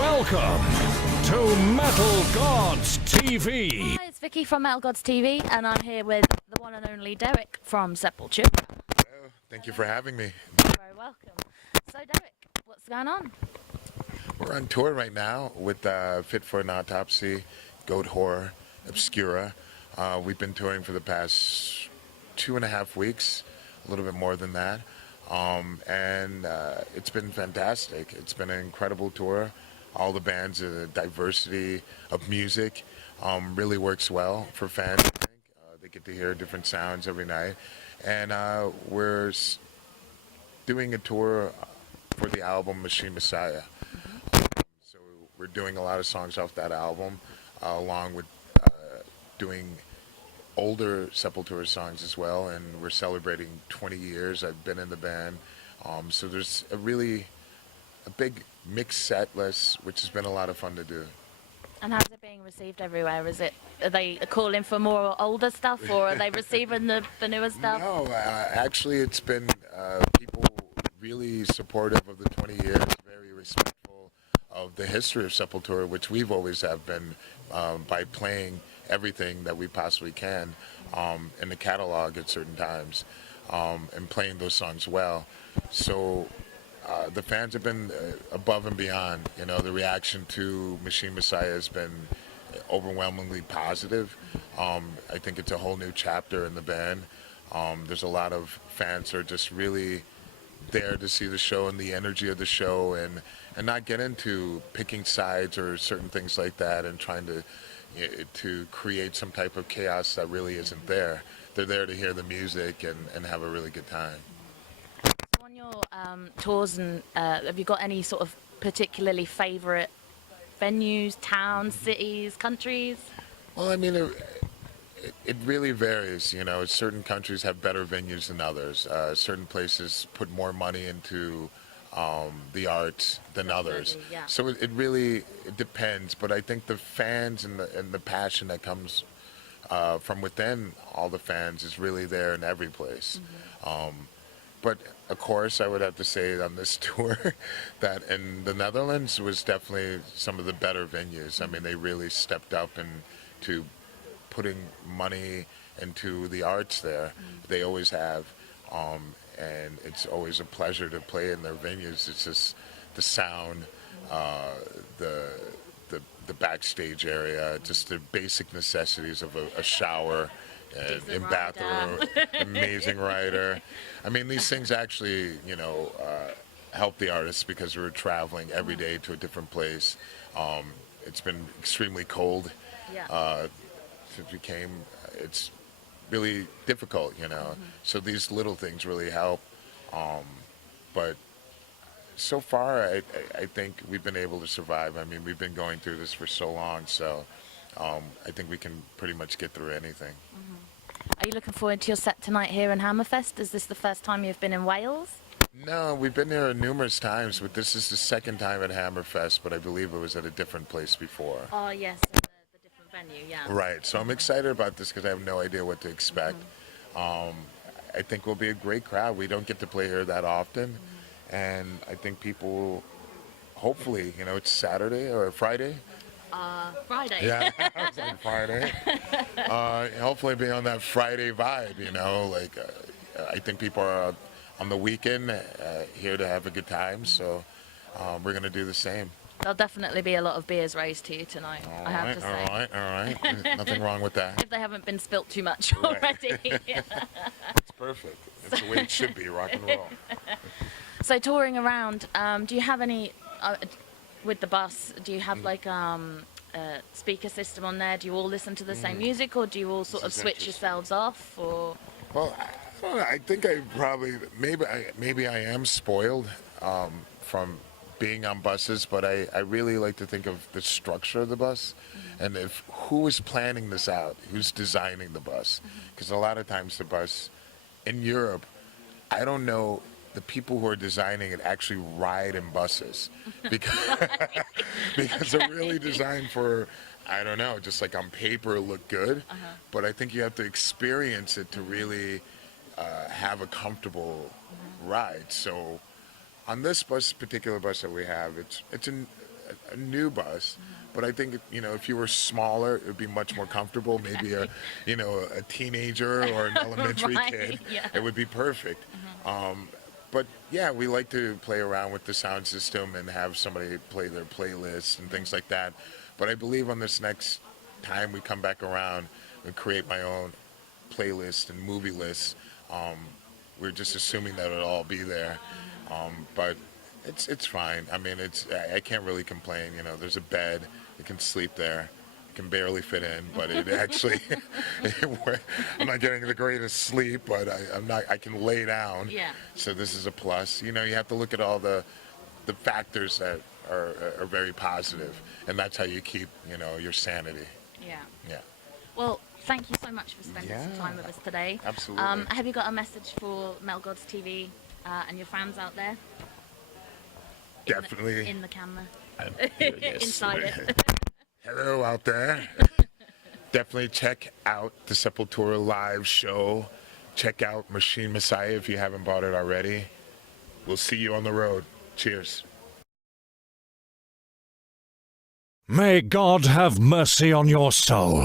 Welcome to Metal Gods TV. Hi, it's Vicky from Metal Gods TV, and I'm here with the one and only Derrick from Sepultura. Hello. Thank you for having me. You're very welcome. So, Derrick, what's going on? We're on tour right now with Fit for an Autopsy, Goat Horror, Obscura. We've been touring for the past 2.5 weeks, a little bit more than that. And it's been fantastic. It's been an incredible tour. All the bands, the diversity of music really works well for fans, I think. They get to hear different sounds every night. And we're doing a tour for the album Machine Messiah. So we're doing a lot of songs off that album, along with doing older Sepultura songs as well, and we're celebrating 20 years I've been in the band. So there's a big mixed set list, which has been a lot of fun to do. And how's it being received everywhere? Are they calling for more older stuff, or are they receiving the newer stuff? No, actually it's been people really supportive of the 20 years, very respectful of the history of Sepultura, which we've always have been, by playing everything that we possibly can in the catalog at certain times, and playing those songs well. So the fans have been above and beyond. You know, the reaction to Machine Messiah has been overwhelmingly positive. I think it's a whole new chapter in the band. There's a lot of fans who are just really there to see the show and the energy of the show, and not get into picking sides or certain things like that and trying to create some type of chaos that really isn't there. They're there to hear the music and have a really good time. So on your tours, and have you got any sort of particularly favourite venues, towns, cities, countries? Well, I mean, it really varies. You know, certain countries have better venues than others. Certain places put more money into the arts than others. Yeah. So it really depends. But I think the fans and the passion that comes from within all the fans is really there in every place. But of course, I would have to say on this tour that in the Netherlands was definitely some of the better venues. I mean, they really stepped up into putting money into the arts there. They always have. And it's always a pleasure to play in their venues. It's just the sound, the backstage area, just the basic necessities of a shower, in bathroom, amazing writer. I mean, these things actually, help the artists because we're traveling every day to a different place. It's been extremely cold since we came. It's really difficult, So these little things really help. But so far, I think we've been able to survive. I mean, we've been going through this for so long, so I think we can pretty much get through anything. Are you looking forward to your set tonight here in Hammerfest? Is this the first time you've been in Wales? No, we've been there numerous times, but this is the second time at Hammerfest, but I believe it was at a different place before. Oh, yes, the different venue, yeah. Right, so I'm excited about this because I have no idea what to expect. I think we'll be a great crowd. We don't get to play here that often, and I think people, hopefully, it's Saturday or Friday. Friday. Yeah, I was on Friday. Hopefully be on that Friday vibe, I think people are on the weekend here to have a good time, so we're going to do the same. There'll definitely be a lot of beers raised to you tonight, I have to say. All right. Nothing wrong with that. If they haven't been spilt too much already. It's perfect. It's the way it should be, rock and roll. So touring around, do you have any, with the bus, do you have like a speaker system on there? Do you all listen to the same music, or do you all sort of switch yourselves off? Or? Well, I don't know. I think I probably, maybe I am spoiled from being on buses, but I really like to think of the structure of the bus, and who is planning this out, who's designing the bus, because a lot of times the bus in Europe, I don't know, the people who are designing it actually ride in buses because they're really designed for, I don't know, just like on paper look good, but I think you have to experience it to really have a comfortable ride. So on this particular bus that we have, it's a new bus. But I think, you know, if you were smaller, it would be much more comfortable. Maybe you know, a teenager or an elementary Right, kid, yeah. it would be perfect. But yeah, we like to play around with the sound system and have somebody play their playlist and things like that. But I believe on this next time we come back around and create my own playlist and movie list, we're just assuming that it'll all be there. But it's fine. I mean, I can't really complain. You know, there's a bed, you can sleep there. Can barely fit in, but it actually, I'm not getting the greatest sleep, but I can lay down. Yeah. So this is a plus. You know, you have to look at all the factors that are very positive, and that's how you keep, you know, your sanity. Yeah. Yeah. Well, thank you so much for spending some Yeah. time with us today. Absolutely. Have you got a message for Mel Gods TV and your fans out there? Definitely. In the camera. Yes. Inside it. Hello out there. Definitely check out the Sepultura live show. Check out Machine Messiah if you haven't bought it already. We'll see you on the road. Cheers. May God have mercy on your soul.